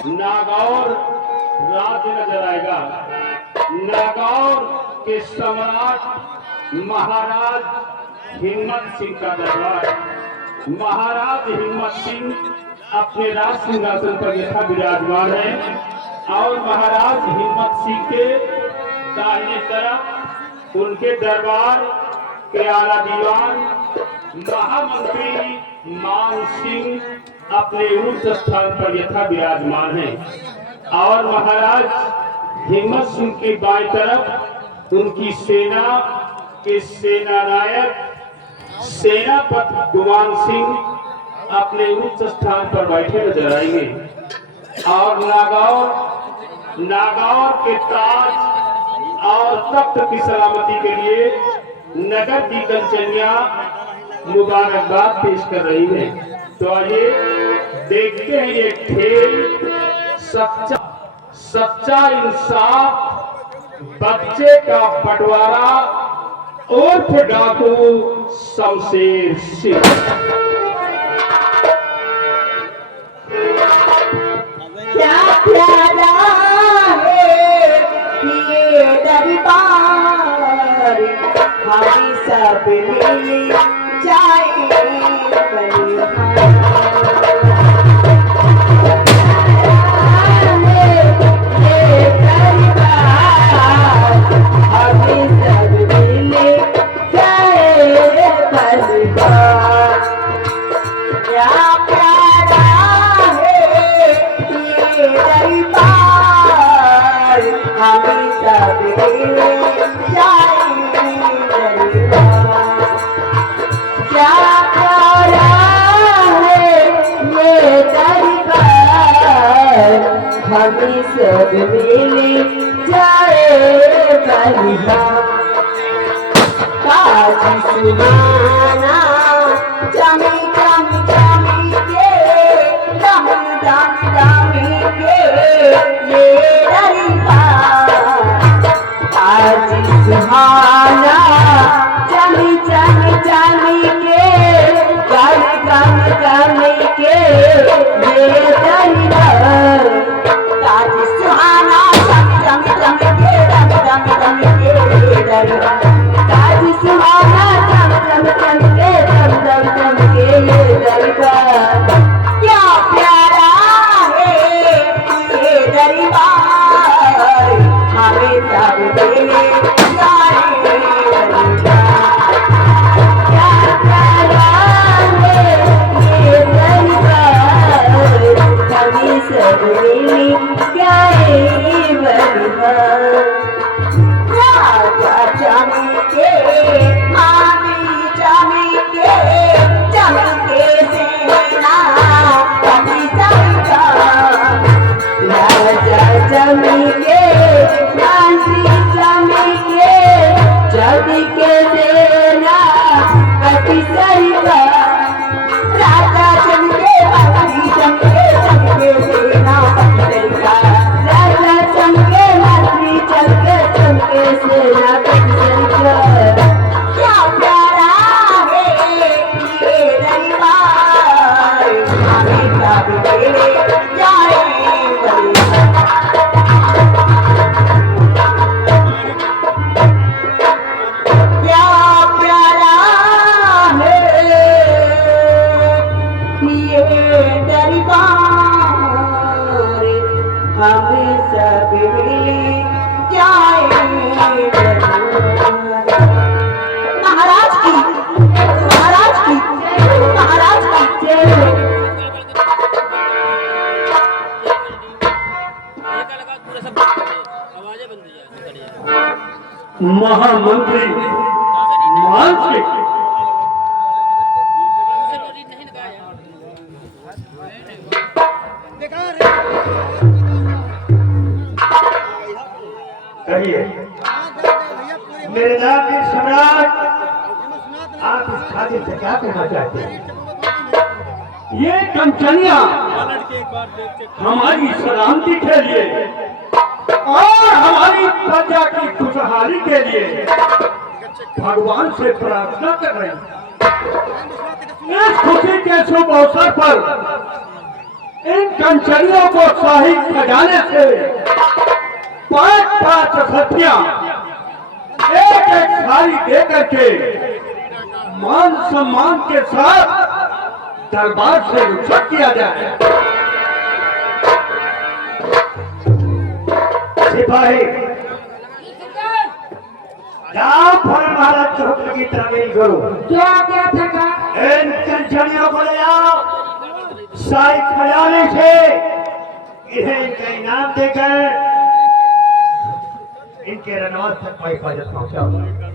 नागौर राज्य नजर आएगा। नागौर के सम्राट महाराज हिम्मत सिंह का दरबार। महाराज हिम्मत सिंह अपने राज सिंहासन पर यथा विराजमान है और महाराज हिम्मत सिंह के दाहिने तरफ उनके दरबार के आला दीवान महामंत्री मान सिंह अपने उच्च स्थान पर यथा विराजमान है और महाराज हिम्मत सिंह की बाईं तरफ उनकी सेना के सेना नायक सेनापति गुमान सिंह अपने उच्च स्थान पर बैठे नजर आएंगे और नागौर के ताज और तख्त की सलामती के लिए नगर की कंचनिया मुबारकबाद पेश कर रही है। तो आइए देखते हैं ये खेल सच्चा इंसाफ बच्चे का बंटवारा उर्फ डाकू शमशेर सिंह। क्या प्यारा है ये दरबार, हम सब मिल जाए बलिहार। हमें सब मिल जाए बलिहार। ताज सुहाना चमी चमी चमी के दम दम दमी के ये दरबार। ताज सुहाना चमी चमी चमी के गम गम गमी के ये दरबार। ताज सुहाना चमी चमी के दम दम दमी के ये दरबार। ताज सुहाना चमी चमी के दम दम दमी के ये दरबार। क्या प्यारा है ये दरबार, हमें सब देने जाए बलिहार। क्या प्यारा है ये दरबार, हमें सब देने जाए बलिहार। राजा चमके आमी चमके चमके सेना कभी सबका। राजा चमके मंत्री चमके चमके सेना कभी सबका। राजा चमके मंत्री चमके चमके सेना कभी सबका। राजा चमके मंत्री चमके चमके सेना कभी सबका। क्या प्यारा है ये दरबार, हमें सब देने जाए बलिहार। क्या प्यारा है ये दरबार, हमें सब मिल जाए बलिहार। महाराज की महाराज की महाराज की जय। महामंत्री मान सिंह कहिए। मेरे नाम के सम्राट, आप इस खातिर से क्या कहना चाहते हैं? ये कंचनिया हमारी सलामती के लिए और हमारी प्रजा की खुशहाली के लिए भगवान से प्रार्थना कर रहे हैं। इस खुशी के शुभ अवसर पर इन कंचनियों को शाही खजाने से 5-5 सथियां एक एक साड़ी दे करके मान सम्मान के साथ दरबार से रुखसत किया जाए। सिपाही आप महाराज के हुक्म की तामील करो। क्या क्या था? इन कंचनियों को ले आओ, शाही खजाने से इन्हें इनका इनाम देकर इनके रनौत तक हिफाजत पहुंचाओ।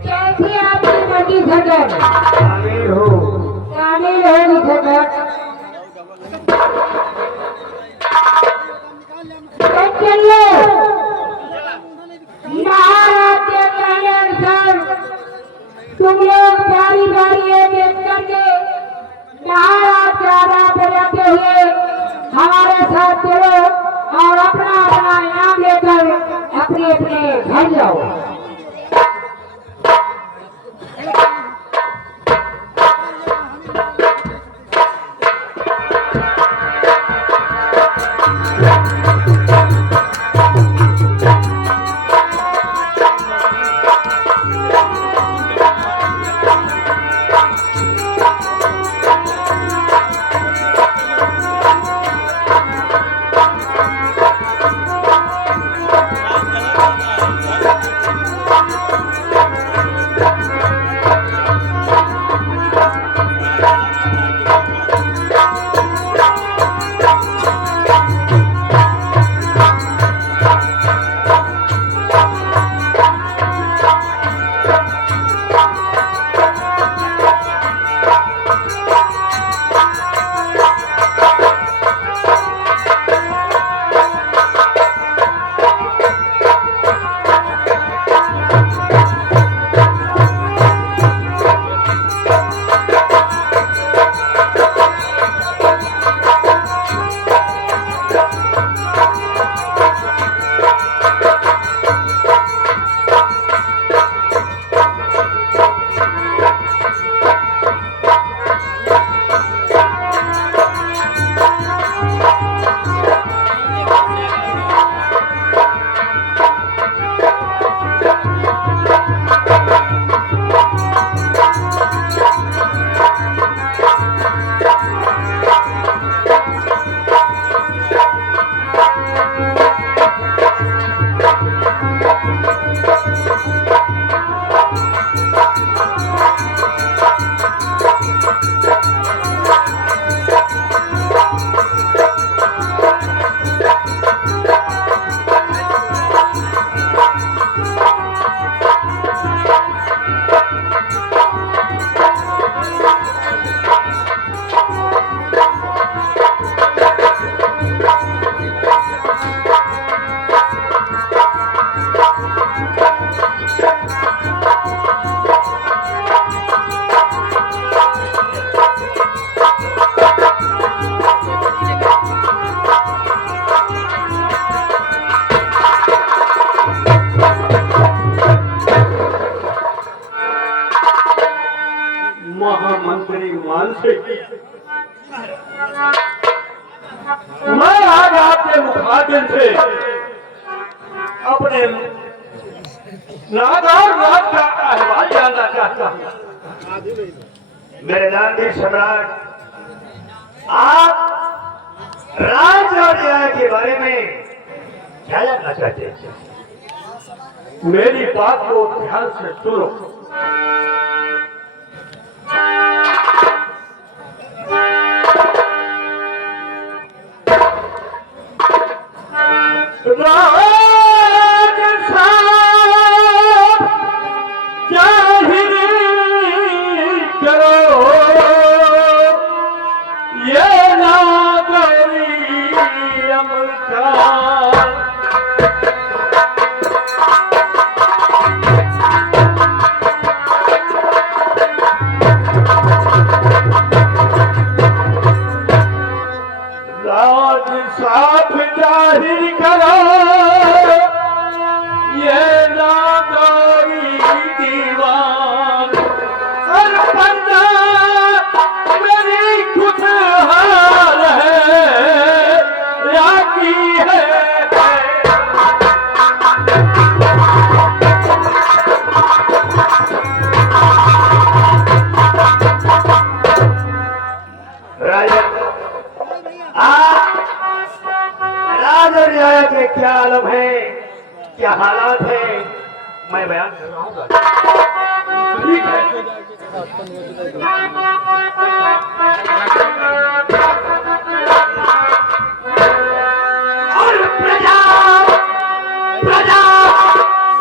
कैसी आपकी मर्जी सरकार? शामिल हो। शामिल होगी सरकार। चलिए महाराज के कहने अनुसार तुम लोग बारी बारी एक एक करके महाराज के आधार पर जाते हुए हमारे साथ चलो और अपना अपना इनाम लेकर अपने अपने घर जाओ। महामंत्री मानसिक, मैं आज आपके मुखातिब से अपने नागौर राज का अहवाल जानना चाहता हूँ। मेरे दानवीर सम्राट, आप राज और न्याय के बारे में क्या जानना चाहते हैं? मेरी बात को ध्यान से सुनो। राज साहब जाहिर करो, ये नागौरी अमृता राज साफ जाहिर करो, ये नागौरी दीवान हर बंदा मेरी खुशहाल है। समाज और न्याय के क्या आलम है, क्या हालात है, मैं बयान कर रहा हूँ। ठीक है। और प्रजा प्रजा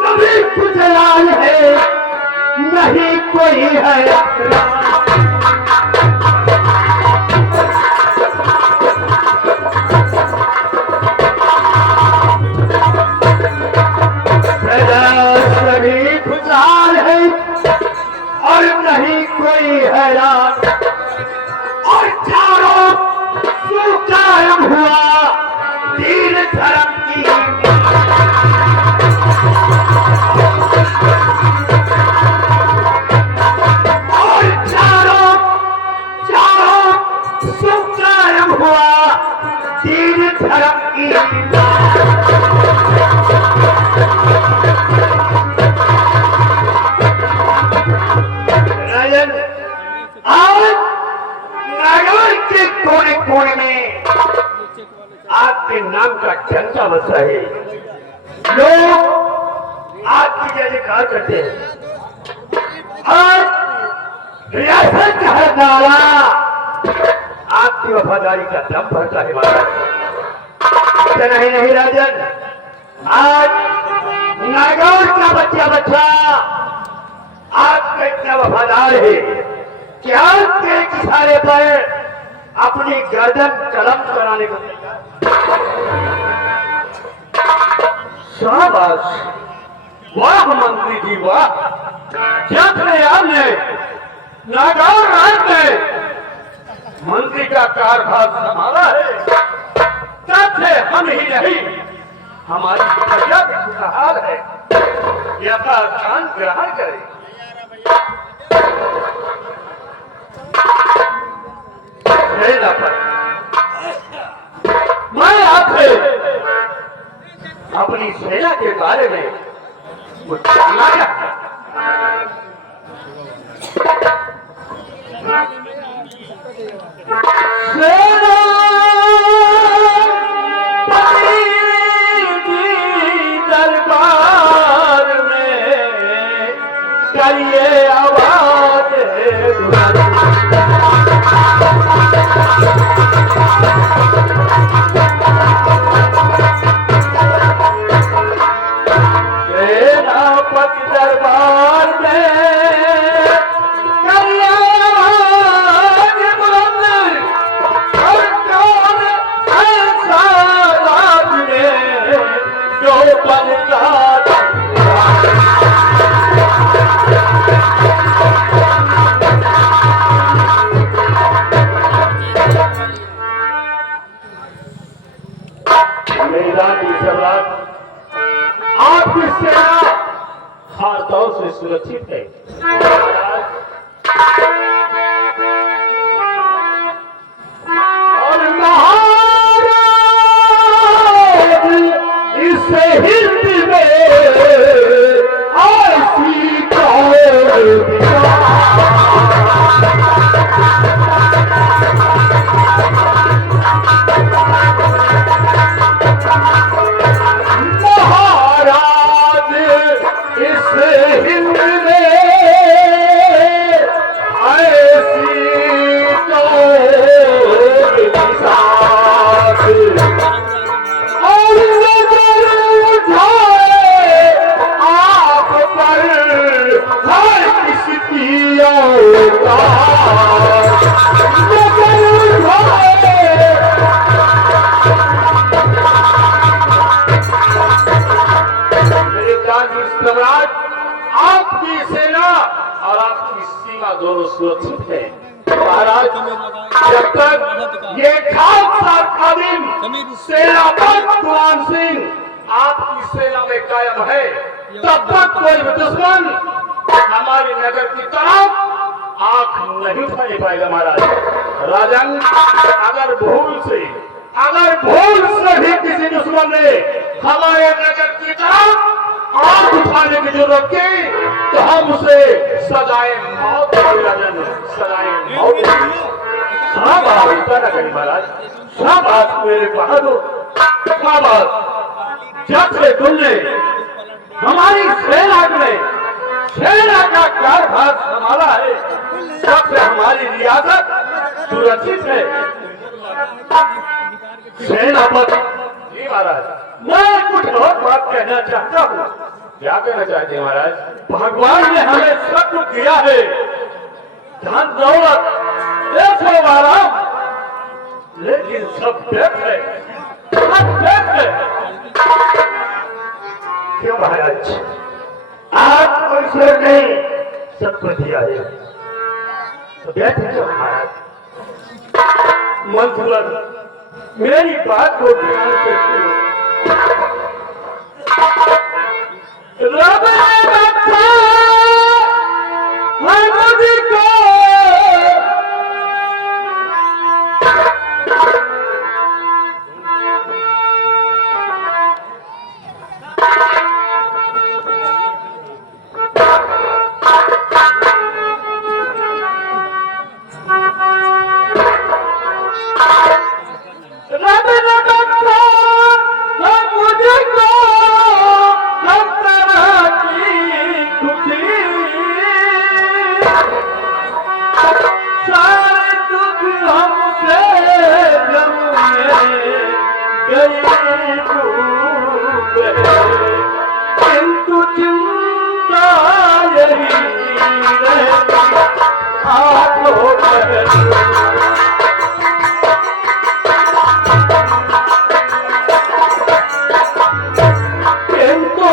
सभी कुछ लाल है, नहीं कोई है। सभी खुशहाल है और नहीं कोई हैरान, और चारों सुख कायम हुआ दीन धर्म की। और चारों सुख कायम हुआ दीन धर्म की। आज नगर के कोने कोने में आपके नाम का झंडा बसा है। लोग आपकी जय जयकार करते हैं। आज रियासत का हर नारा आपकी वफादारी का दम भरता है महाराज। इतना ही नहीं राजन, आज नागौर का बच्चा आपका इतना वफादार है कि आपके इशारे पर अपनी गर्दन कलम कराने को तैयार। शाबाश, वाह मंत्री जी वाह। जब ने आपने नागौर राज में मंत्री का कारभार संभाला है, तब से हम ही नहीं हमारी प्रजा भी खुशहाल है। यथास्थान ग्रहण करें। मैं आपसे अपनी सेना के बारे में कुछ जानना चाहता हूं। सेना दरबार में करिए आवाज, सेनापति दरबार में करिए आवाज बुलंद, और कौन ऐसा राज में जो बनता। आपकी सेना हर दौर से सुरक्षित है। और महाराज इस हिंद में ऐसी आपकी सेना और आपकी सीमा दोनों सुरक्षित है। महाराज, जब तक ये खालसा खादिम सेनापति कुंवर सिंह आपकी सेना में कायम है, तब तक कोई दुश्मन हमारी नगर की तरफ आंख नहीं उठाने पाएगा। महाराज राजन, अगर भूल से भी किसी दुश्मन ने हमारे नगर की तरफ आंख उठाने की जरूरत की, तो हम उसे सजाए मौत देंगे। राजन, सजाए मौत देंगे। शाबाश महाराज, शाबाश मेरे बहादुर। खाबत जब से तुमने हमारी सेना का कारभार संभाला है, तब से हमारी रियासत सुरक्षित है। सेनापति जी महाराज, मैं कुछ और बात कहना चाहता हूँ। क्या कहना चाहते हैं महाराज? भगवान ने हमें सब कुछ दिया है, धन दौलत, ऐशो आराम, लेकिन सब व्यर्थ है, सब व्यर्थ है। क्यों महाराज? आपको ईश्वर ने सब कुछ दिया है, तो व्यर्थ क्यों महाराज? मंथुर, मेरी बात को ध्यान से सुनो। रब ने बख्शा है मुझको, रब ने बख्शा है मुझको हर तरह की खुशी, सारे दुख हमसे गम में गए डूबे, किंतु चिंता यही रहती आपको किंतु चिंता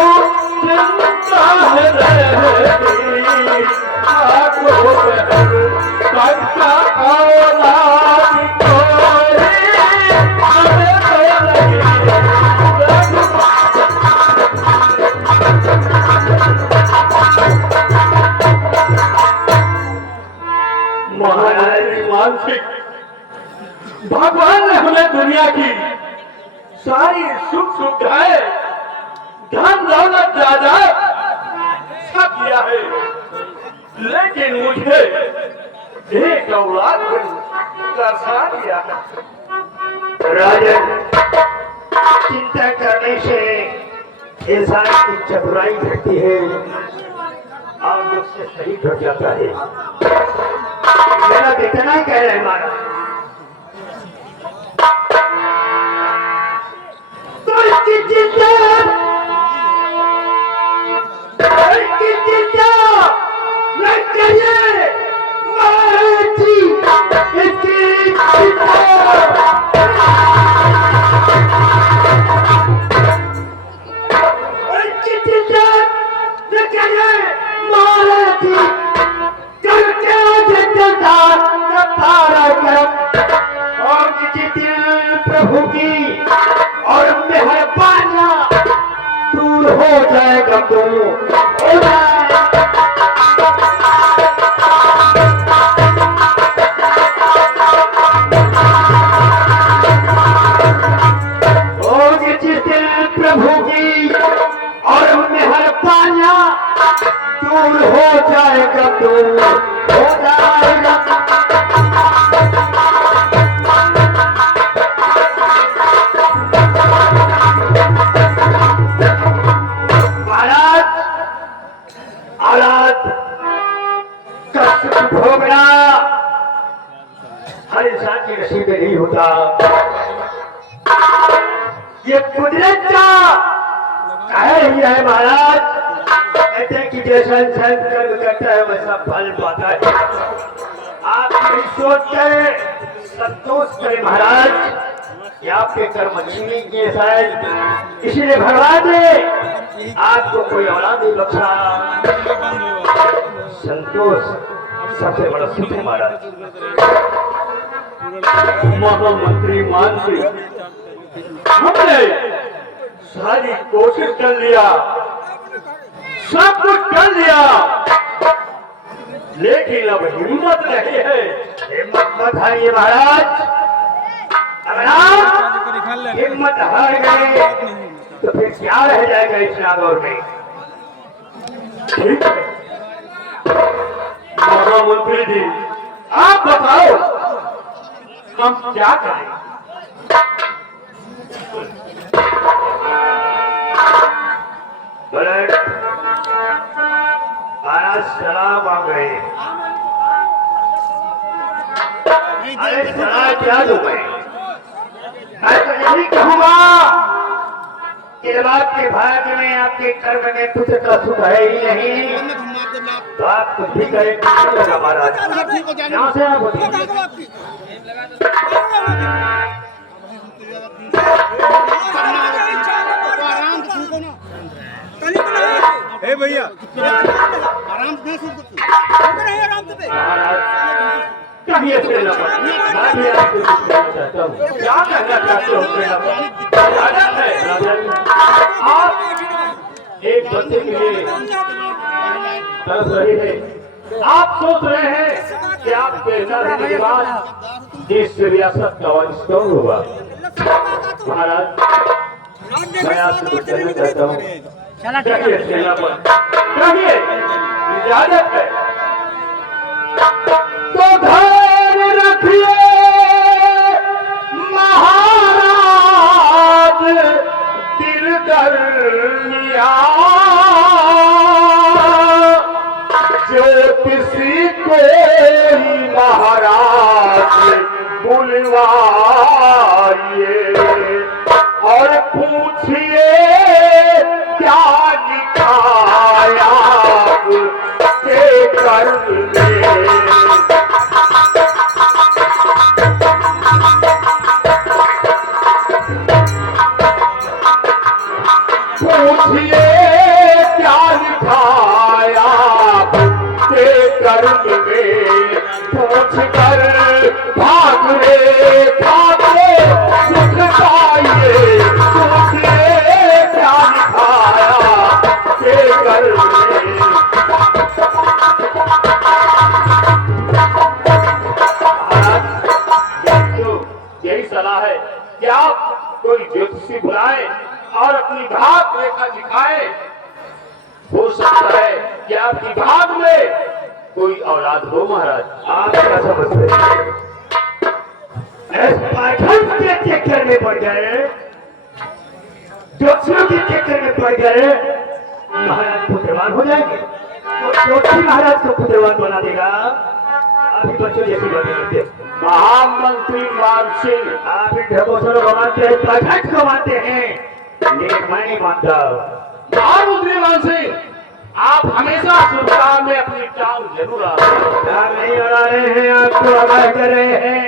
रहती आपको कक्षा औलाद कोई हमें महाराज मानसिक, भगवान ने हमें दुनिया की सारी सुख सुविधाएं, धन दौलत, जायदाद सब दिया है, लेकिन मुझे एक औलाद दर्शा दिया है। राजन, चिंता करने से इंसान की चतुराई घटती है और मुझसे सही घट जाता है। मेरा कितना ही कह रहे हैं महाराज। तो इसकी चिंता नहीं चाहिए महाराज जी, इसकी चिंता प्रभु की और मेहरबानियां दूर हो जाएगा तो हो प्रभु की और मेहरबानियां दूर हो जाएगा तो हो जाएगा। भोगना हर इंसान के नसीब में नहीं होता, ये कुदरत का कहर ही है महाराज। कहते हैं कि जैसा इंसान कर्म करता है वैसा फल पाता है। आप नहीं सोच कर संतोष करें महाराज कि आपके कर्म अच्छी नहीं किए शायद, इसलिए भगवान ने आपको कोई औलाद नहीं बख्शा। संतोष सबसे बड़ा सुख है महाराज। महामंत्री मानसी, हमने सारी कोशिश कर लिया, सब कुछ कर लिया, लेकिन अब हिम्मत नहीं है। हिम्मत मत हारिए महाराज। अगर आप हिम्मत हार गए तो फिर क्या रह जाएगा इस नागौर में। ठीक है महामंत्री जी, आप बताओ हम क्या करें। सलाम आ गए। अरे सलाम क्या दूं मैं तो यही कहूंगा कि जब आपके भाग्य में आपके कर्म में पुत्र का सुख है ही नहीं तो आप कुछ भी करें नहीं होगा महाराज। यहाँ से आप भैया आराम से कहिए सेनापति, मैं भी आपको कुछ कहना चाहता हूँ। क्या कहना चाहते हो सेनापति? आप एक बच्चे के लिए तरस रहे हैं। आप सोच रहे हैं कि आपके न रहने के बाद इस रियासत का वारिस कौन होगा। महाराज, मैं आपसे कुछ कहना चाहता हूँ। कहिए सेनापति, कहिए, इजाजत है तो धैर्य रखिए महाराज, दिल दरमिया ज्योतिषी को ही महाराज बुलवाइए और पूछिए क्या लिखाया के कर्म में। पूछिए क्या लिखाया के कर्म में, पूछ कर भाग रे भागे सुख पाइए। पूछिए क्या लिखाया के कर्म में। यही सलाह है कि आप कोई ज्योतिषी बुलाए और अपनी भाग रेखा दिखाए। हो सकता है कि आपकी भाग में कोई औलाद हो। महाराज, आप क्या समझते हैं? पाठक के चक्कर में पड़ गए, ज्योतिषियों के चक्कर में पड़ गए, महाराज पुत्रवान हो जाएंगे। तो ज्योतिषी महाराज को पुत्रवान बना देगा। अभी बच्चों जैसी बातें करते हैं। महामंत्री मान सिंह, आप इन ढकोसरों को मानते हैं, पाठक को मानते हैं, लेकिन मैं नहीं मानता। महामंत्री मान सिंह, आप हमेशा सुल्तान में अपनी टांग जरूर आ नहीं अड़ा रहे हैं, आपको आगाह कर रहे हैं।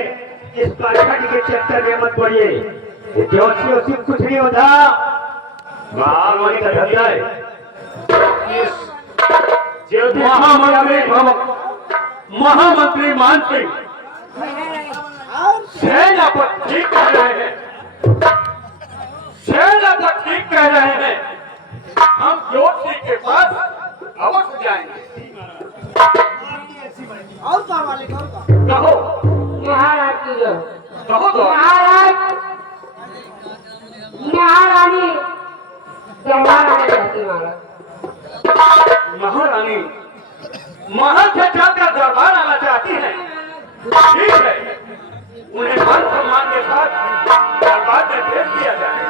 इस पाठक के चक्कर में मत पड़िए। ज्योतिषियों से कुछ नहीं होता, महान होने का धंधा है। महामंत्री मान सिंह सेनापति ठीक कह रहे हैं, सेनापति ठीक कह रहे हैं। हम ज्योतिषी के पास अवश्य जाएंगे। और का वाले और का कहो महाराज की जो कहो तो। महाराज, महारानी महारानी रहती महाराज। महारानी महल से चलकर दरबार आना चाहती हैं। ठीक है, उन्हें मान सम्मान के साथ दरबार में भेज दिया जाए।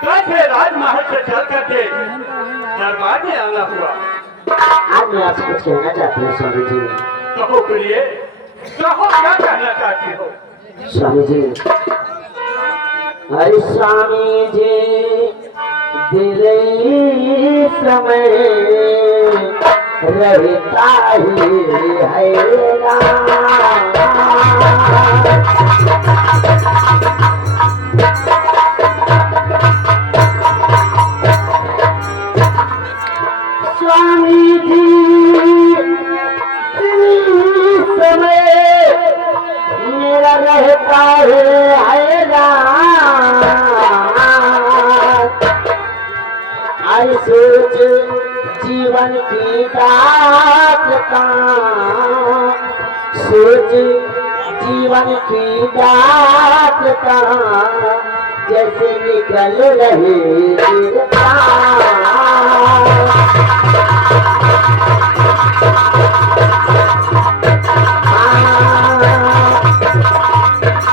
कैसे राजमहल से चल करके दरबार में आना हुआ। आज मैं आपसे कुछ कहना चाहती हूँ स्वामी जी। कहो प्रिय, कहो क्या कहना चाहती हो। स्वामी जी, अरे स्वामी जी, दिल समय रहता ही है स्वामी जी। का सोच जीवन की बात का जैसे निकल रहे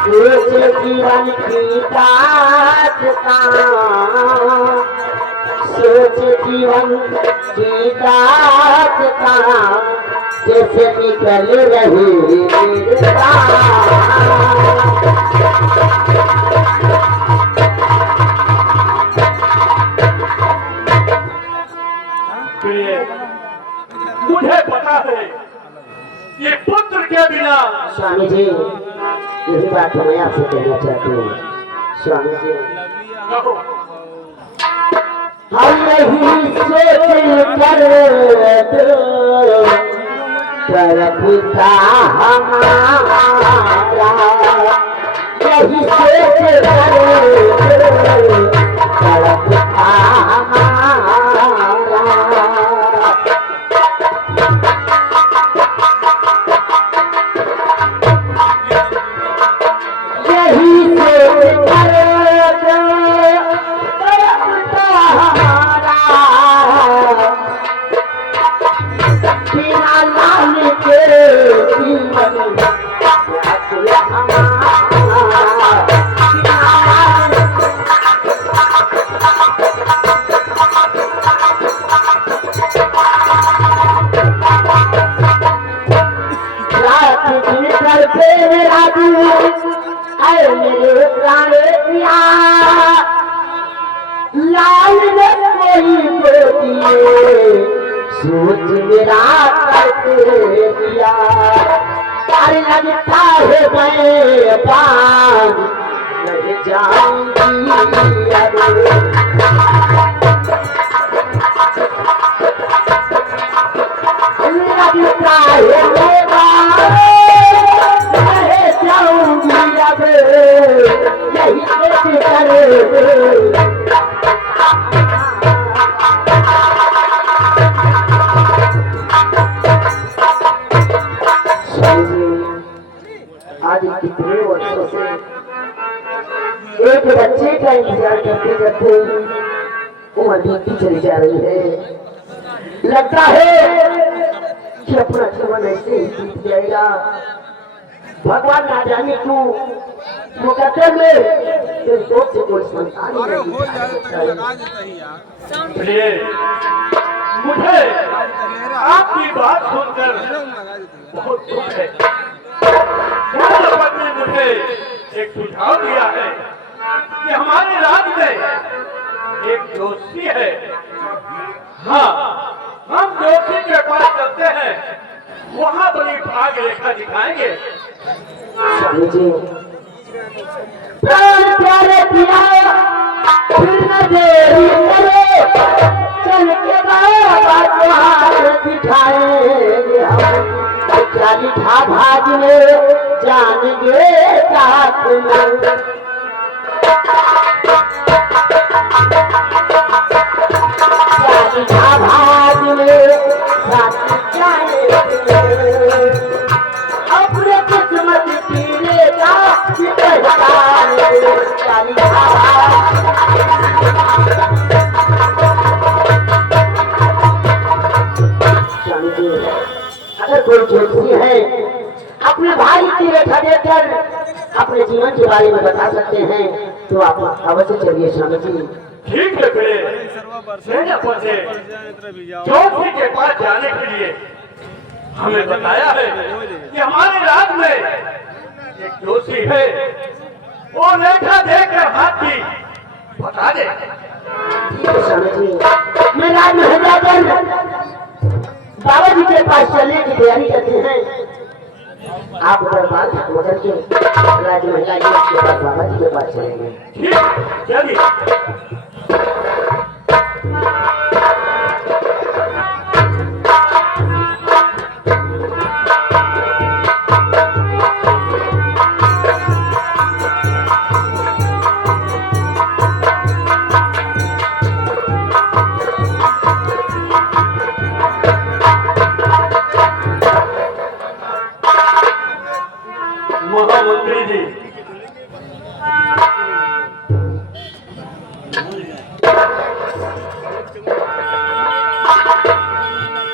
सोच जीवन की बात का सोच जीवन की बात का जैसे निकल रहे प्रिय, मुझे पता है ये पुत्र के बिना स्वामी जी यही बात मैं आपसे कहना चाहती हूँ स्वामी जी कहो। हम नहीं सोच कर पिता हमारा यही सोच कर पिता हमारा यही सोच बिना लाल के जीवन रात दिन करते राजू अरे मेरे प्राण पिया लाल ने कोई को दिए सोच मेरा करते दिया अरे लगता है मैं पान नहीं जाऊंगी लगता है मैं पान नहीं जाऊंगी अब यही सोच करे आज कितने वर्षों से एक बच्चे का इंतजार करते करते उम्र बीतती चली जा रही है लगता है कि अपना जीवन ऐसे ही बीत जाएगा भगवान ना जाने क्यों मुकद्दर में इस दोस्त से कोई संतान ही नहीं प्रिय, मुझे आपकी बात सुनकर बहुत दुख है। ने मुझे एक सुझाव दिया है कि हमारे राज्य में एक जोशी है। हाँ, हम जोशी के पास चलते हैं, वहाँ बड़ी भाग रेखा दिखाएंगे। स्वामी जी प्राण प्यारे पिया फिर न देरी करो चल के बाबा को हाथ दिखाएंगे हम चाली खा भाग में जानेंगे साथ में चाली खा भाग में साथ जाएंगे अपने किस्मत की रेखा की पहचान चाली खा स्वामी जी अगर कोई ज्योतिषी है अपने भाई की रेखा देकर अपने जीवन के बारे में बता सकते हैं तो आप अवश्य चलिए स्वामी जी। ठीक है प्रिय, सेना पहुंचे जोशी के पास जाने के लिए हमें बताया है कि हमारे राज्य में एक जोशी है, वो रेखा देकर हाथ की बता दे। ठीक है स्वामी जी मैं राज में जाकर बाबा जी के पास चलने की तैयारी करते हैं। आप दरबार होकर के राज महिला जी के पास बाबा जी के पास चलेंगे। ठीक, चलिए।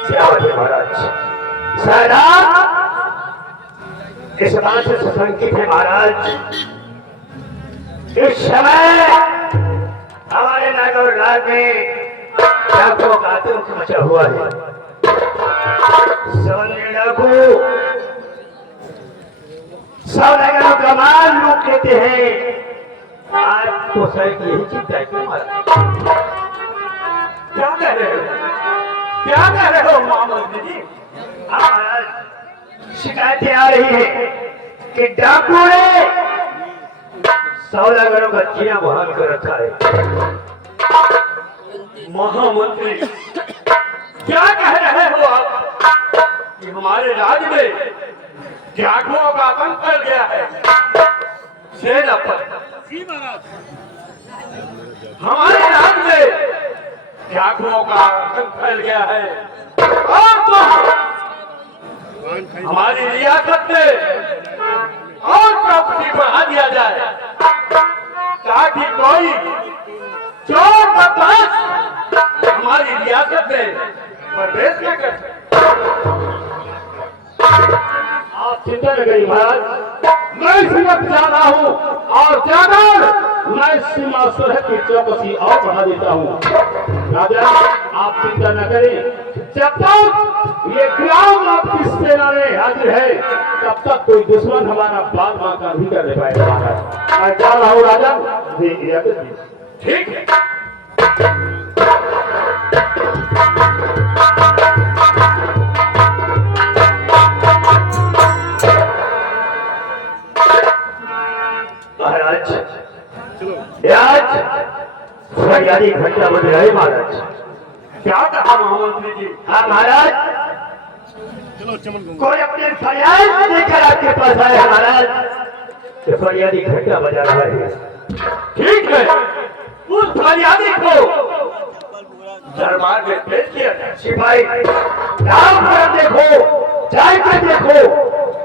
क्या बात है महाराज? साहब इस बात से सुसंकित है महाराज, इस समय हमारे नागौर राज में डाकुओं का आतंक मचा हुआ है। सौंदर्य डाकू सौदागरों का माल लूट लेते हैं। आपको शायद यही चिंता है क्यों महाराज? क्या कह रहे हो? क्या कह रहे हो मोहम्मद जी? हाँ महाराज, शिकायतें आ रही है कि डाकू ने सौदागरों का जीना बहाल कर रखा है। महामंत्री, क्या कह रहे हो आप कि हमारे राज्य में डाकुओं का आतंक फैल गया है? सेना पर हमारे राज्य में डाकुओं का आतंक फैल गया है और तो हमारी रियासत में और प्रॉपर्टी बढ़ा दिया जाए ताकि कोई चोर बदमाश हमारी रियासत में प्रवेश न कर सके। आप चिंता न करिए महाराज, मैं सीमा पे जा रहा हूँ और जाकर मैं सीमा सरहद की चौकसी और बढ़ा देता हूँ। राजा आप चिंता न करें, जब तक ये ग्राम आपकी सेना में हाजिर है तब तक कोई दुश्मन हमारा बाल बांका नहीं करने पाएगा महाराज। मैं जा रहा हूँ राजा, इजाजत दीजिए। ठीक है। महाराज आज फरियादी घंटा बज रहे महाराज। क्या कहा महामंत्री जी? हाँ महाराज, कोई अपने फरियाद लेकर आपके पास आया महाराज, तो फरियादी घंटा बजा रहा है। ठीक है, उस फरियादी को दरबार में पेश किया जाए। सिपाही नाम पर देखो, जाए कर देखो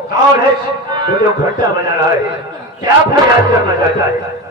कौन है वो जो घंटा बजा रहा है, क्या फरियाद करना चाहता है?